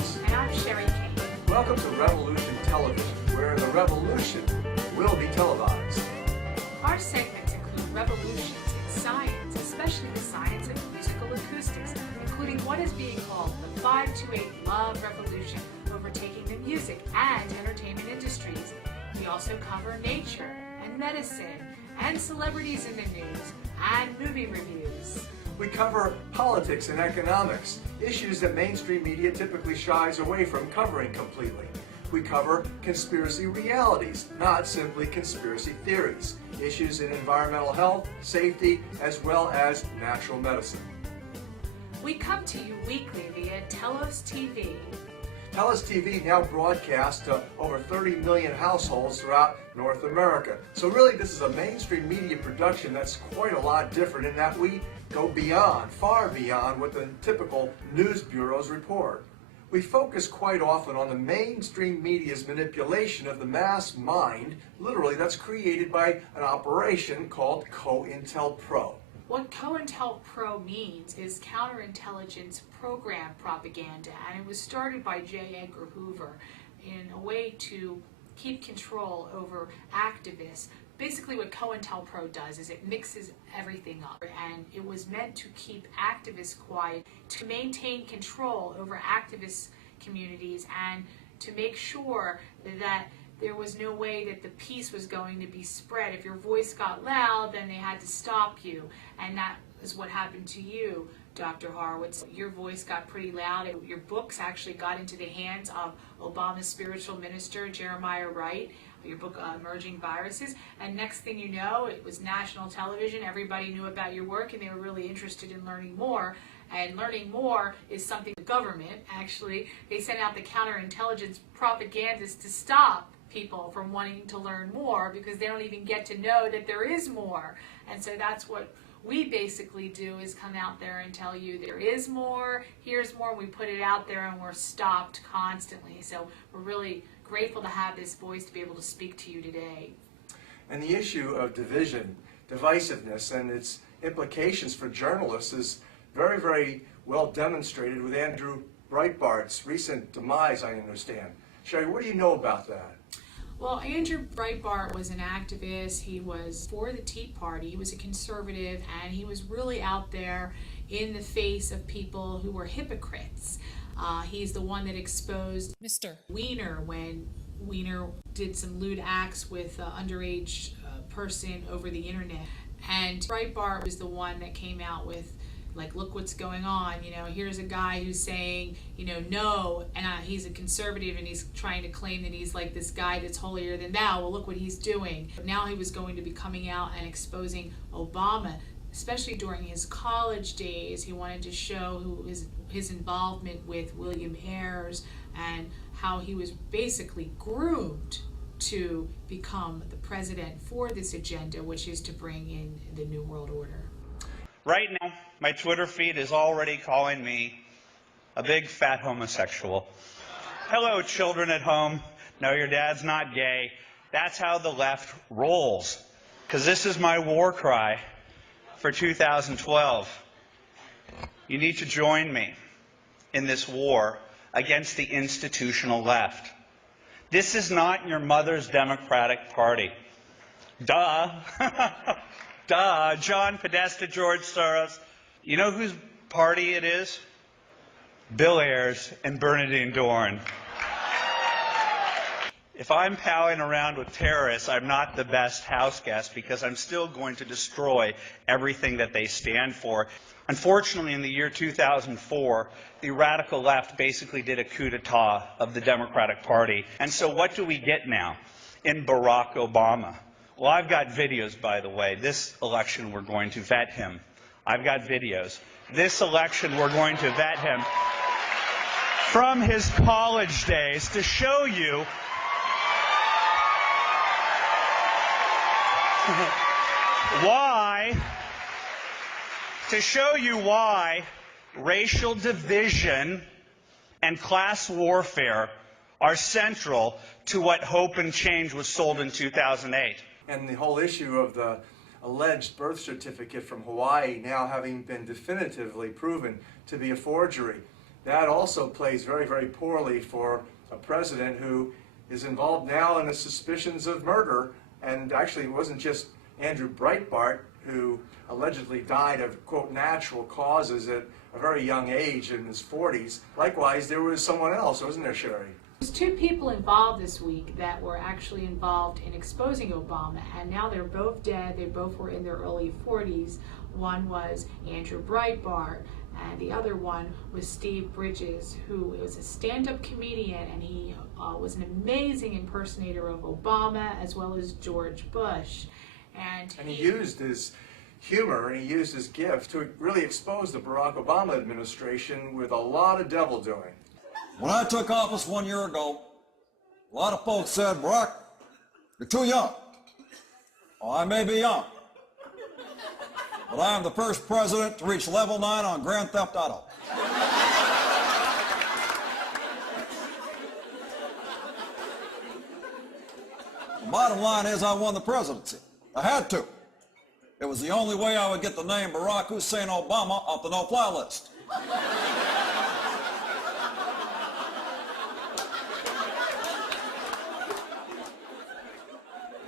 Horowitz. And I'm Sherri Kane. Welcome to Revolution Television, where the revolution will be televised. Our segments include revolutions in science, especially the science of musical acoustics, including what is being called the 528 Love Revolution, overtaking the music and entertainment industries. We also cover nature and medicine and celebrities in the news and movie reviews. We cover politics and economics, issues that mainstream media typically shies away from covering completely. We cover conspiracy realities, not simply conspiracy theories, issues in environmental health, safety, as well as natural medicine. We come to you weekly via Telos TV. Telos TV now broadcasts to over 30 million households throughout North America. So really this is a mainstream media production that's quite a lot different in that we go beyond, far beyond what the typical news bureaus report. We focus quite often on the mainstream media's manipulation of the mass mind, literally that's created by an operation called COINTELPRO. What COINTELPRO means is counterintelligence program propaganda, and it was started by J. Edgar Hoover in a way to keep control over activists. Basically what COINTELPRO does is it mixes everything up, and it was meant to keep activists quiet, to maintain control over activist communities, and to make sure that there was no way that the peace was going to be spread. If your voice got loud, then they had to stop you. And that is what happened to you, Dr. Horowitz. Your voice got pretty loud. Your books actually got into the hands of Obama's spiritual minister, Jeremiah Wright, your book, Emerging Viruses. And next thing you know, it was national television. Everybody knew about your work, and they were really interested in learning more. And learning more is something the government, actually, they sent out the counterintelligence propagandists to stop people from wanting to learn more because they don't even get to know that there is more. And so that's what we basically do, is come out there and tell you there is more, here's more. We put it out there and we're stopped constantly. So we're really grateful to have this voice to be able to speak to you today. And the issue of division, divisiveness, and its implications for journalists is very, very well demonstrated with Andrew Breitbart's recent demise, I understand. Sherri, what do you know about that? Well, Andrew Breitbart was an activist. He was for the Tea Party. He was a conservative, and he was really out there in the face of people who were hypocrites. He's the one that exposed Mr. Weiner when Weiner did some lewd acts with an underage person over the internet. And Breitbart was the one that came out with, like, look what's going on, you know, here's a guy who's saying, you know, no, and he's a conservative and he's trying to claim that he's like this guy that's holier than thou. Well, look what he's doing. Now he was going to be coming out and exposing Obama, especially during his college days. He wanted to show his involvement with William Ayers and how he was basically groomed to become the president for this agenda, which is to bring in the New World Order. Right now, my Twitter feed is already calling me a big fat homosexual. Hello, children at home. No, your dad's not gay. That's how the left rolls. Because this is my war cry for 2012. You need to join me in this war against the institutional left. This is not your mother's Democratic Party. Duh. Duh, John Podesta, George Soros. You know whose party it is? Bill Ayers and Bernadine Dorn. If I'm palling around with terrorists, I'm not the best house guest because I'm still going to destroy everything that they stand for. Unfortunately, in the year 2004, the radical left basically did a coup d'etat of the Democratic Party. And so what do we get now in Barack Obama? Well, I've got videos, by the way. This election, we're going to vet him. I've got videos. This election, we're going to vet him from his college days to show you why racial division and class warfare are central to what Hope and Change was sold in 2008. And the whole issue of the alleged birth certificate from Hawaii now having been definitively proven to be a forgery. that also plays very, very poorly for a president who is involved now in the suspicions of murder. And actually, it wasn't just Andrew Breitbart who allegedly died of, quote, natural causes at a very young age in his 40s. Likewise, there was someone else, wasn't there, Sherri? There's two people involved this week that were actually involved in exposing Obama, and now they're both dead. They both were in their early 40s. One was Andrew Breitbart, and the other one was Steve Bridges, who was a stand-up comedian, and he was an amazing impersonator of Obama as well as George Bush. And he used his humor and he used his gift to really expose the Barack Obama administration with a lot of devil doing. When I took office 1 year ago, a lot of folks said, Barack, you're too young. Well, I may be young, but I am the first president to reach level 9 on Grand Theft Auto. The bottom line is I won the presidency. I had to. It was the only way I would get the name Barack Hussein Obama off the no-fly list.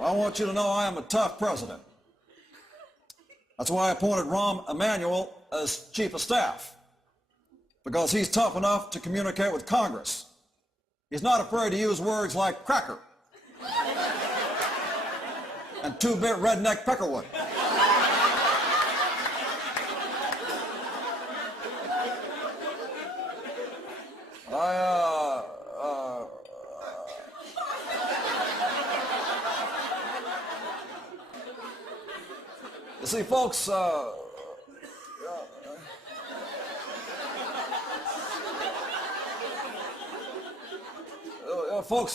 I want you to know I am a tough president. That's why I appointed Rahm Emanuel as chief of staff, because he's tough enough to communicate with Congress. He's not afraid to use words like cracker and two-bit redneck peckerwood. You see, folks,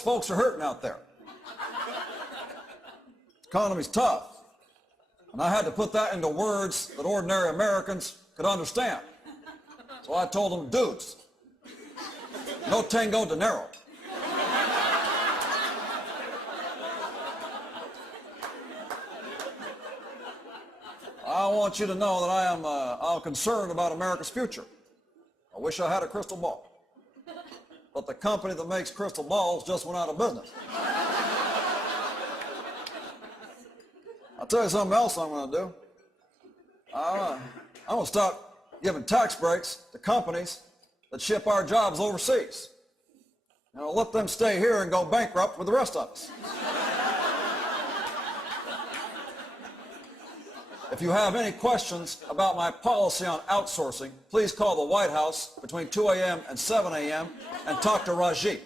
folks are hurting out there. The economy's tough, and I had to put that into words that ordinary Americans could understand. So I told them, dudes, no tango dinero. I want you to know that I'm concerned about America's future. I wish I had a crystal ball. But the company that makes crystal balls just went out of business. I'll tell you something else I'm going to do. I'm going to stop giving tax breaks to companies that ship our jobs overseas. And I'll let them stay here and go bankrupt with the rest of us. If you have any questions about my policy on outsourcing, please call the White House between 2 a.m. and 7 a.m. and talk to Raji.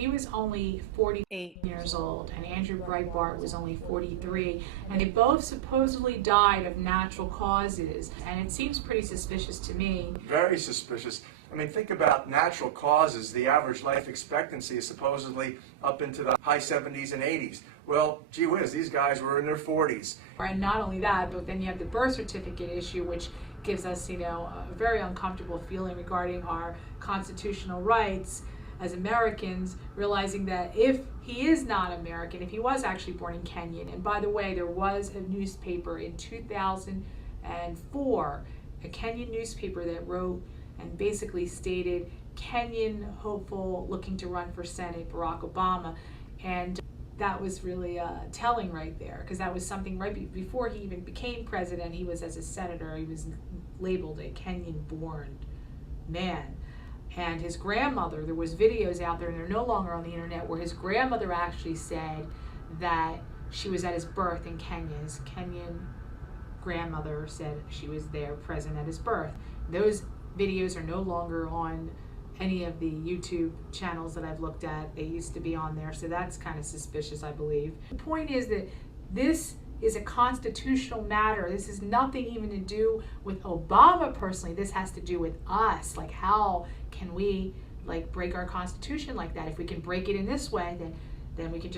he was only 48 years old, and Andrew Breitbart was only 43, and they both supposedly died of natural causes, and it seems pretty suspicious to me. Very suspicious. I mean, think about natural causes. The average life expectancy is supposedly up into the high 70s and 80s. Well, gee whiz, these guys were in their 40s. And not only that, but then you have the birth certificate issue, which gives us, a very uncomfortable feeling regarding our constitutional rights as Americans, realizing that if he is not American, if he was actually born in Kenya, and by the way, there was a newspaper in 2004, a Kenyan newspaper that wrote and basically stated Kenyan hopeful looking to run for Senate, Barack Obama, and that was really telling right there, because that was something right before he even became president. He was, as a senator, he was labeled a Kenyan-born man. And his grandmother, there was videos out there, and they're no longer on the internet, where his grandmother actually said that she was at his birth in Kenya. His Kenyan grandmother said she was there present at his birth. Those videos are no longer on any of the YouTube channels that I've looked at. They used to be on there, so that's kind of suspicious, I believe. The point is that this is a constitutional matter. This has nothing even to do with Obama personally. This has to do with us. Like, how can we break our constitution like that? If we can break it in this way, then we can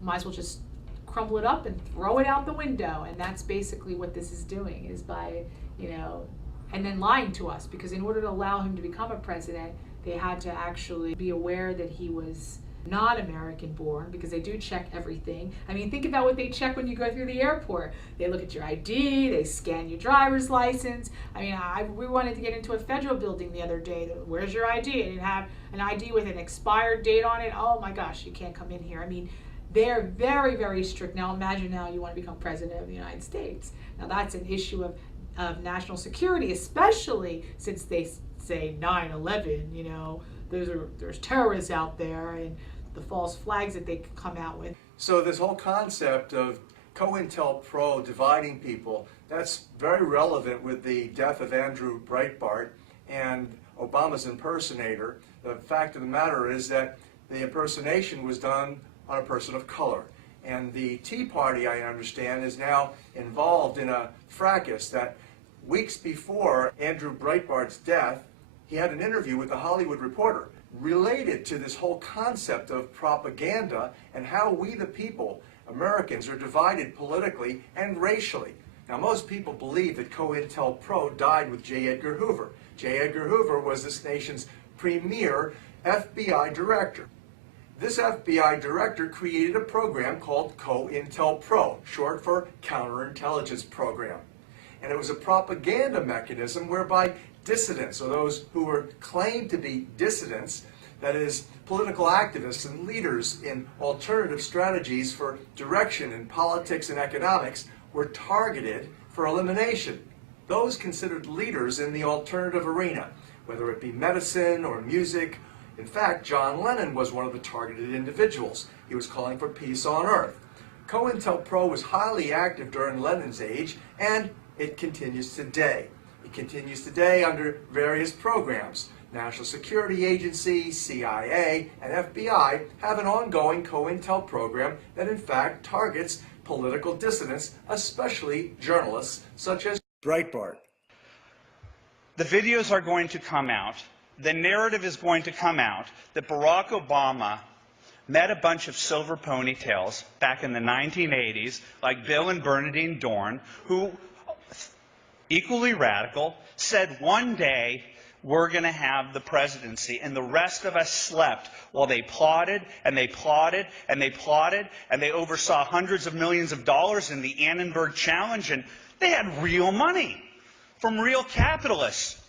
might as well just crumble it up and throw it out the window. And that's basically what this is doing, is by, and then lying to us, because in order to allow him to become a president, they had to actually be aware that he was not American born, because they do check everything. I mean, think about what they check when you go through the airport. They look at your ID, they scan your driver's license. I mean, we wanted to get into a federal building the other day. Where's your ID? And it had an ID with an expired date on it. Oh my gosh, you can't come in here. I mean, they're very, very strict. Now imagine now you want to become president of the United States. Now that's an issue of national security, especially since they say 9/11, you know, there's terrorists out there, and the false flags that they could come out with. So this whole concept of COINTELPRO dividing people, that's very relevant with the death of Andrew Breitbart and Obama's impersonator. The fact of the matter is that the impersonation was done on a person of color. And the Tea Party, I understand, is now involved in a fracas that weeks before Andrew Breitbart's death, he had an interview with The Hollywood Reporter related to this whole concept of propaganda and how we the people, Americans, are divided politically and racially. Now, most people believe that COINTELPRO died with J. Edgar Hoover. J. Edgar Hoover was this nation's premier FBI director. This FBI director created a program called COINTELPRO, short for Counterintelligence Program. And it was a propaganda mechanism whereby dissidents, or those who were claimed to be dissidents, that is, political activists and leaders in alternative strategies for direction in politics and economics, were targeted for elimination. Those considered leaders in the alternative arena, whether it be medicine or music. In fact, John Lennon was one of the targeted individuals. He was calling for peace on earth. COINTELPRO was highly active during Lennon's age, and it continues today. It continues today under various programs. National Security Agency, CIA, and FBI have an ongoing COINTEL program that in fact targets political dissidents, especially journalists such as Breitbart. The videos are going to come out. The narrative is going to come out that Barack Obama met a bunch of silver ponytails back in the 1980s, like Bill and Bernadine Dorn, who, equally radical, said one day we're going to have the presidency, and the rest of us slept while they plotted and they plotted and they plotted, and they oversaw hundreds of millions of dollars in the Annenberg Challenge, and they had real money from real capitalists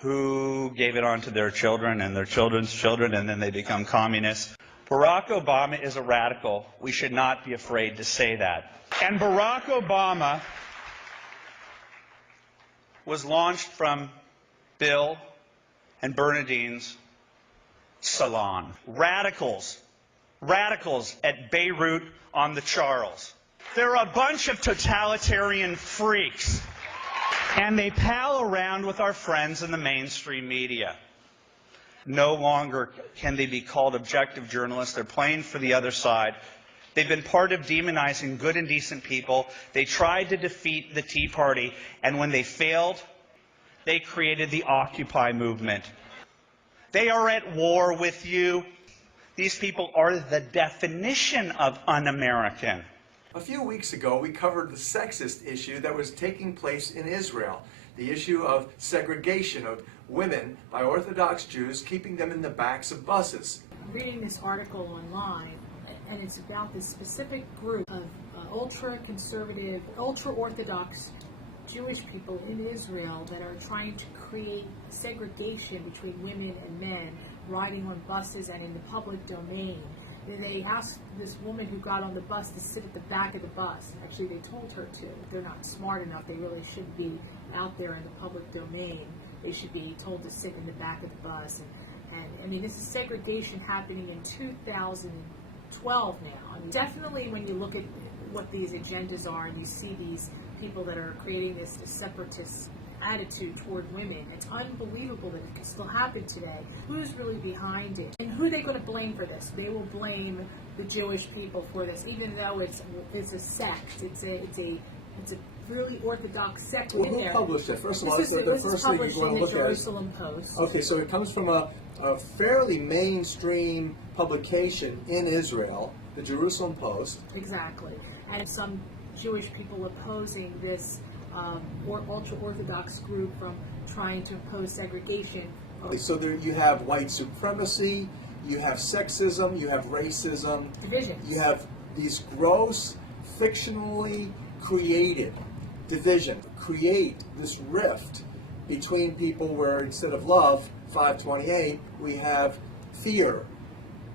who gave it on to their children and their children's children, and then they become communists. Barack Obama is a radical. We should not be afraid to say that. And Barack Obama was launched from Bill and Bernadine's salon. Radicals at Beirut on the Charles. They're a bunch of totalitarian freaks, and they pal around with our friends in the mainstream media. No longer can they be called objective journalists. They're playing for the other side. They've been part of demonizing good and decent people. They tried to defeat the Tea Party, and when they failed, they created the Occupy movement. They are at war with you. These people are the definition of un-American. A few weeks ago, we covered the sexist issue that was taking place in Israel, the issue of segregation of women by Orthodox Jews, keeping them in the backs of buses. I'm reading this article online, and it's about this specific group of ultra-conservative, ultra-Orthodox Jewish people in Israel that are trying to create segregation between women and men riding on buses and in the public domain. They asked this woman who got on the bus to sit at the back of the bus. Actually, they told her to. If they're not smart enough, they really shouldn't be out there in the public domain. They should be told to sit in the back of the bus. And I mean, this is segregation happening in 2012 now. I mean, definitely when you look at what these agendas are and you see these people that are creating this separatist attitude toward women, it's unbelievable that it can still happen today. Who's really behind it? And who are they going to blame for this? They will blame the Jewish people for this, even though it's a sect. It's a really Orthodox sect Well, in who there. published it? First of all, This the is first thing published you want in to the look at. Jerusalem Post. Okay, so it comes from a fairly mainstream publication in Israel, the Jerusalem Post. Exactly. And some Jewish people opposing this ultra-Orthodox group from trying to impose segregation. So there you have white supremacy, you have sexism, you have racism, Divisions. you have these gross, fictionally created division, create this rift between people where instead of love, 528, we have fear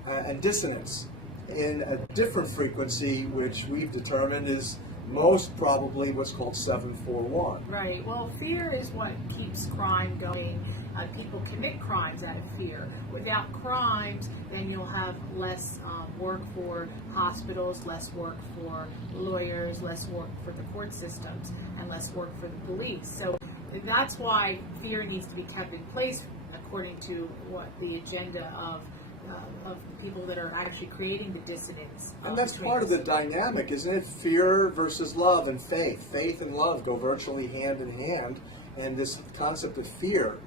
and dissonance in a different frequency, which we've determined is most probably what's called 741. Right. Well, fear is what keeps crime going. People commit crimes out of fear. Without crimes, then you'll have less work for hospitals, less work for lawyers, less work for the court systems, and less work for the police. So that's why fear needs to be kept in place according to what the agenda of the people that are actually creating the dissonance. And that's part of the dynamic, isn't it? Fear versus love and faith. Faith and love go virtually hand in hand. And this concept of fear,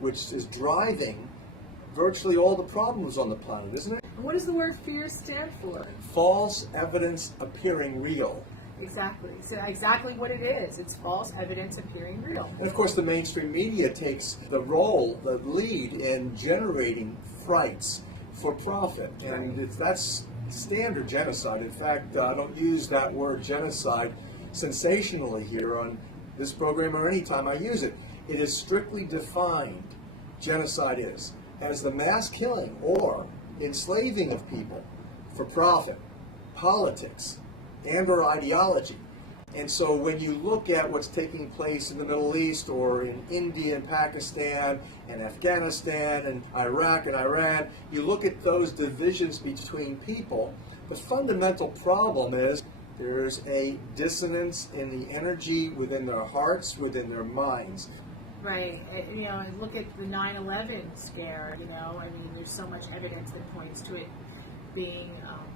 which is driving virtually all the problems on the planet, isn't it? What does the word fear stand for? False evidence appearing real. Exactly. So exactly what it is. It's false evidence appearing real. And of course the mainstream media takes the role, the lead in generating frights for profit. And that's standard genocide. In fact, I don't use that word genocide sensationally here on this program or any time I use it. It is strictly defined, genocide is, as the mass killing or enslaving of people for profit, politics, and or ideology. And so when you look at what's taking place in the Middle East or in India and Pakistan and Afghanistan and Iraq and Iran, you look at those divisions between people, the fundamental problem is there's a dissonance in the energy within their hearts, within their minds. Right. You know, and look at the 9/11 scare, you know, I mean, there's so much evidence that points to it being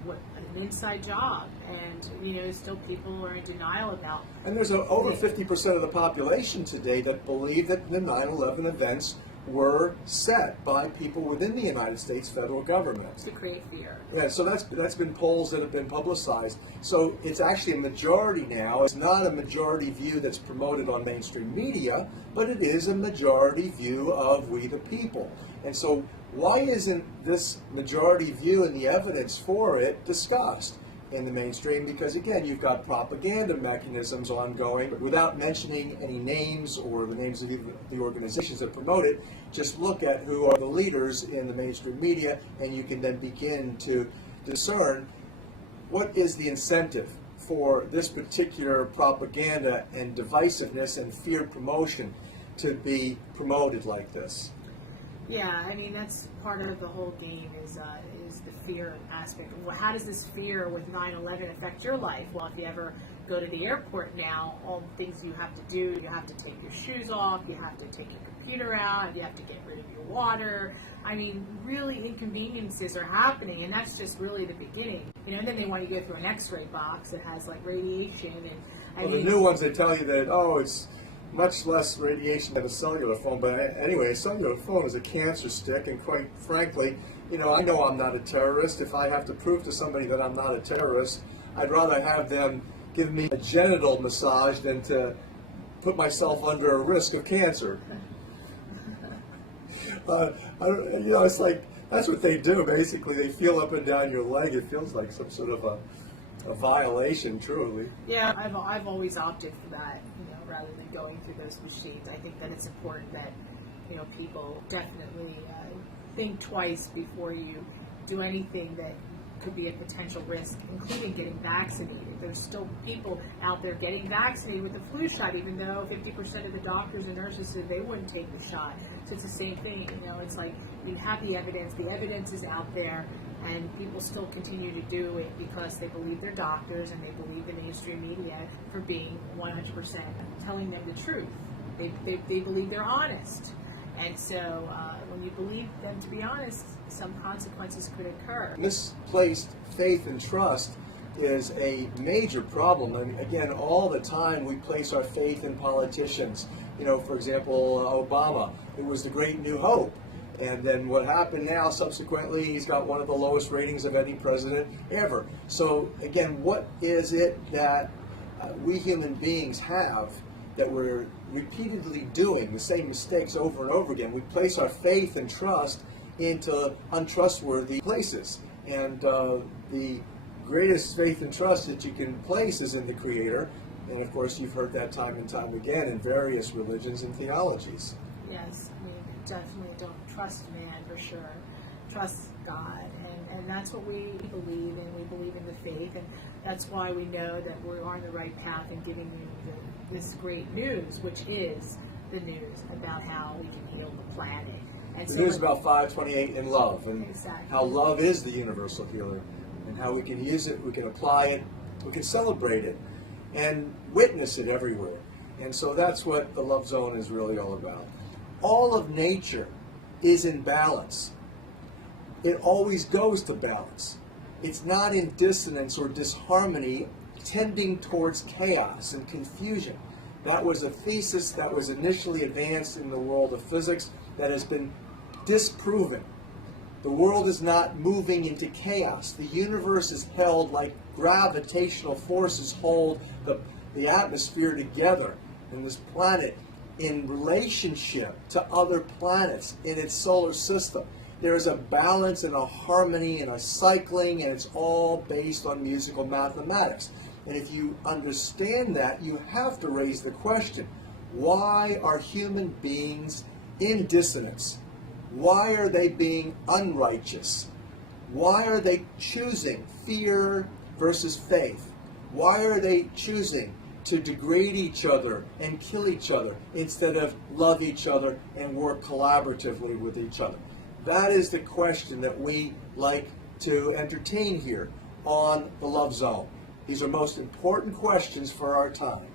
an inside job, and you know, still people are in denial about. And there's over 50% of the population today that believe that the 9/11 events were set by people within the United States federal government To create fear. Yeah, so that's been polls that have been publicized. So it's actually a majority now. It's not a majority view that's promoted on mainstream media, but it is a majority view of we the people. And so why isn't this majority view and the evidence for it discussed in the mainstream? Because again, you've got propaganda mechanisms ongoing, but without mentioning any names or the names of the organizations that promote it, just look at who are the leaders in the mainstream media, and you can then begin to discern what is the incentive for this particular propaganda and divisiveness and fear promotion to be promoted like this. Yeah, I mean, that's part of the whole game is the fear aspect. Well, how does this fear with 9/11 affect your life? Well, if you ever go to the airport now, all the things you have to do, you have to take your shoes off, you have to take your computer out, you have to get rid of your water. I mean, really inconveniences are happening, and that's just really the beginning. You know, and then they want you to go through an x-ray box that has like radiation, and The new ones, they tell you that, it's much less radiation than a cellular phone. But anyway, a cellular phone is a cancer stick, and quite frankly, I know I'm not a terrorist. If I have to prove to somebody that I'm not a terrorist, I'd rather have them give me a genital massage than to put myself under a risk of cancer. It's like, that's what they do, basically. They feel up and down your leg. It feels like some sort of a violation, truly. Yeah, I've always opted for that, rather than going through those machines. I think that it's important that, people definitely think twice before you do anything that could be a potential risk, including getting vaccinated. There's still people out there getting vaccinated with the flu shot, even though 50% of the doctors and nurses said they wouldn't take the shot. So it's the same thing, it's like we have the evidence is out there, and people still continue to do it because they believe their doctors and they believe the mainstream media for being 100% telling them the truth. They believe they're honest. And so when you believe them to be honest, some consequences could occur. Misplaced faith and trust is a major problem. And again, all the time we place our faith in politicians. For example, Obama, it was the great new hope. And then what happened now, subsequently, he's got one of the lowest ratings of any president ever. So again, what is it that we human beings have that we're repeatedly doing the same mistakes over and over again? We place our faith and trust into untrustworthy places. And the greatest faith and trust that you can place is in the Creator. And of course, you've heard that time and time again in various religions and theologies. Yes, we definitely don't trust man for sure. Trust God, and that's what we believe in. We believe in the faith, and that's why we know that we're on the right path in giving you this great news, which is the news about how we can heal the planet. And The news about 528 in love, and Exactly. how love is the universal healer, and how we can use it, we can apply it, we can celebrate it, and witness it everywhere. And so that's what the Love Zone is really all about. All of nature is in balance. It always goes to balance. It's not in dissonance or disharmony, tending towards chaos and confusion. That was a thesis that was initially advanced in the world of physics that has been disproven. The world is not moving into chaos. The universe is held like gravitational forces hold the atmosphere together, and this planet in relationship to other planets in its solar system. There is a balance and a harmony and a cycling, and it's all based on musical mathematics. And if you understand that, you have to raise the question, why are human beings in dissonance? Why are they being unrighteous? Why are they choosing fear versus faith? Why are they choosing to degrade each other and kill each other instead of love each other and work collaboratively with each other? That is the question that we like to entertain here on the Love Zone. These are most important questions for our time.